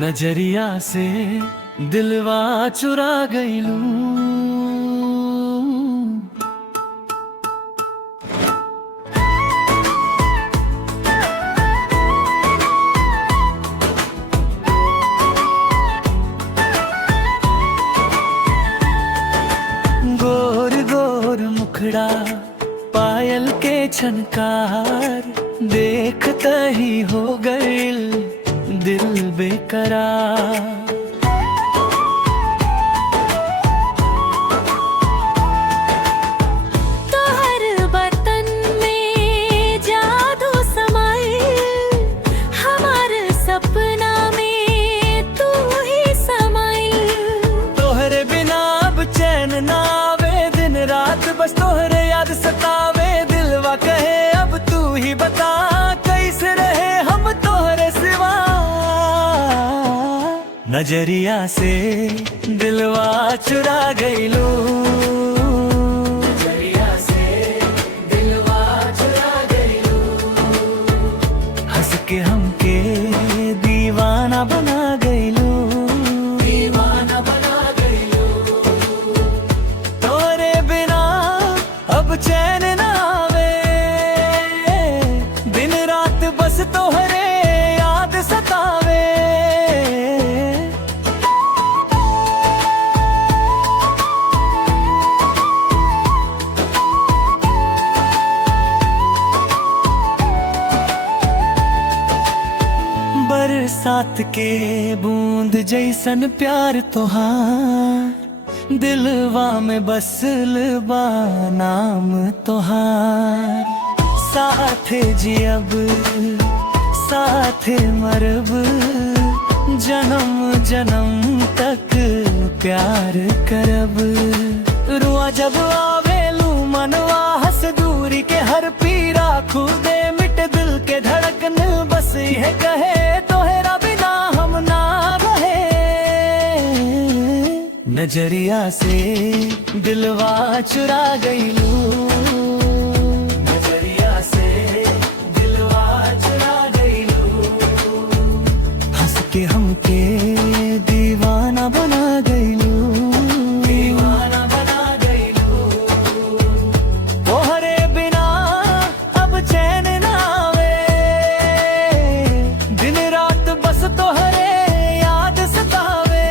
नजरिया से दिलवा चुरा गईलू, गोर गोर मुखड़ा पायल के छनकार देखते ही हो गईल दिल बेकरार। तोहर बतन में जादू समाइल, हमार सपना में तू ही समाइल। तोहरे बिना अब चैन ना आवे, दिन रात बस तोहरे याद सतावे। दिलवा कहे अब तू ही बता कैसे रहे हम तोहरे सिवा। नजरिया से दिलवा चुरा गईलू, नजरिया से दिलवा चुरा गईलू। हंस के हमके दीवाना बना गईलू, दीवाना बना गईलू। तोरे बिना अब चैन ना आवे, दिन रात बस तोहरे याद सतावे। बरसात के बूंद जैसन प्यार तोहार, दिलवा में बसल बा नाम तोहार। साथे जियब साथे मरब, जन्म जन्म तक प्यार करब। रुआ जब आवेलू मनवा हंस, दूरी के हर पीरा खुदे मिट दिल के धड़कन। बस ये कहे तोहरा बिना हम ना रहे। नजरिया से दिलवा चुरा गईलू, नजरिया से दिलवा चुरा गईलू। हंस के हमके दीवाना बना गईलू, दीवाना बना गईलू। तोहरे बिना अब चैन ना आवे, दिन रात बस तोहरे याद सतावे।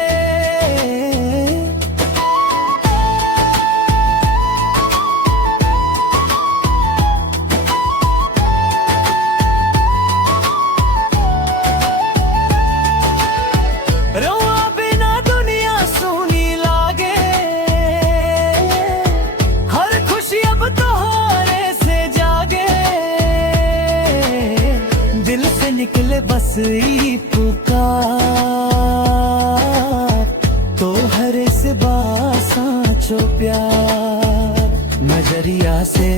रोआ बिना दुनिया सूनी लागे, हर खुशी अब तोहरे से जागे। दिल से निकले बस ई पुकार, तोहरे से बासाचो प्यार। नजरिया से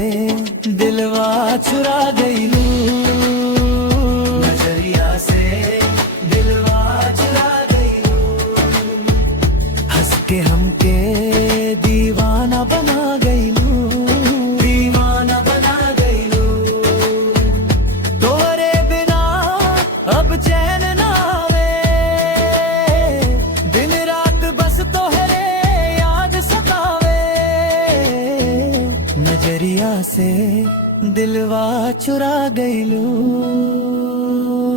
दिलवा चुरा गईलू, नजरिया से दिलवा चुरा गईलू। हंस के हमके दीवाना बना गईलू, दीवाना बना गईलू। तोरे बिना अब चैन ना आवे, दिन रात बस तोहरे याद सतावे। नजरिया से दिलवा चुरा गईलू,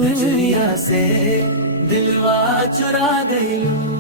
नजरिया से दिलवा चुरा गईलू।